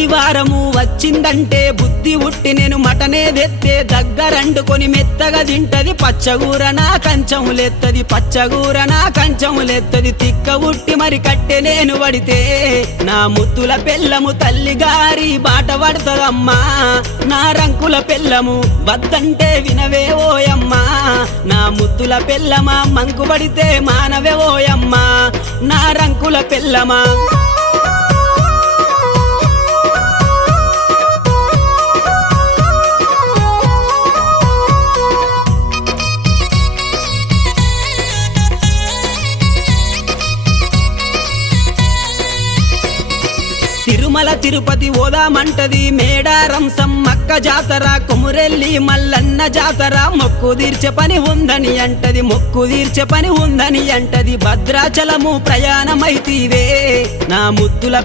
ఆదివారము వచ్చిందంటే బుద్ధి ఉట్టి నేను మటనే తెత్తే దగ్గరండుకొని మెత్తగా తింటది పచ్చగూర నా కంచములెత్తది పచ్చగూర నా కంచములెత్తది తిక్క ఉట్టి మరి కట్టె నేను పడితే నా ముత్తుల పెళ్ళము తల్లిగారి బాట పడతదమ్మా నా రంకుల పెళ్ళము వద్దంటే వినవే ఓయమ్మా నా ముత్తుల పెళ్ళమా మంకు పడితే మానవే ఓయమ్మా నా రంకుల పెళ్ళమా తిరుమల తిరుపతి ఓదామంటది మేడారం సమ్మక్క జాతర కొమురెల్లి మల్లన్న జాతర మొక్కు తీర్చే పని ఉందని అంటది మొక్కు తీర్చే పని ఉందని అంటది భద్రాచలము ప్రయాణమైతీవే నా ముద్దుల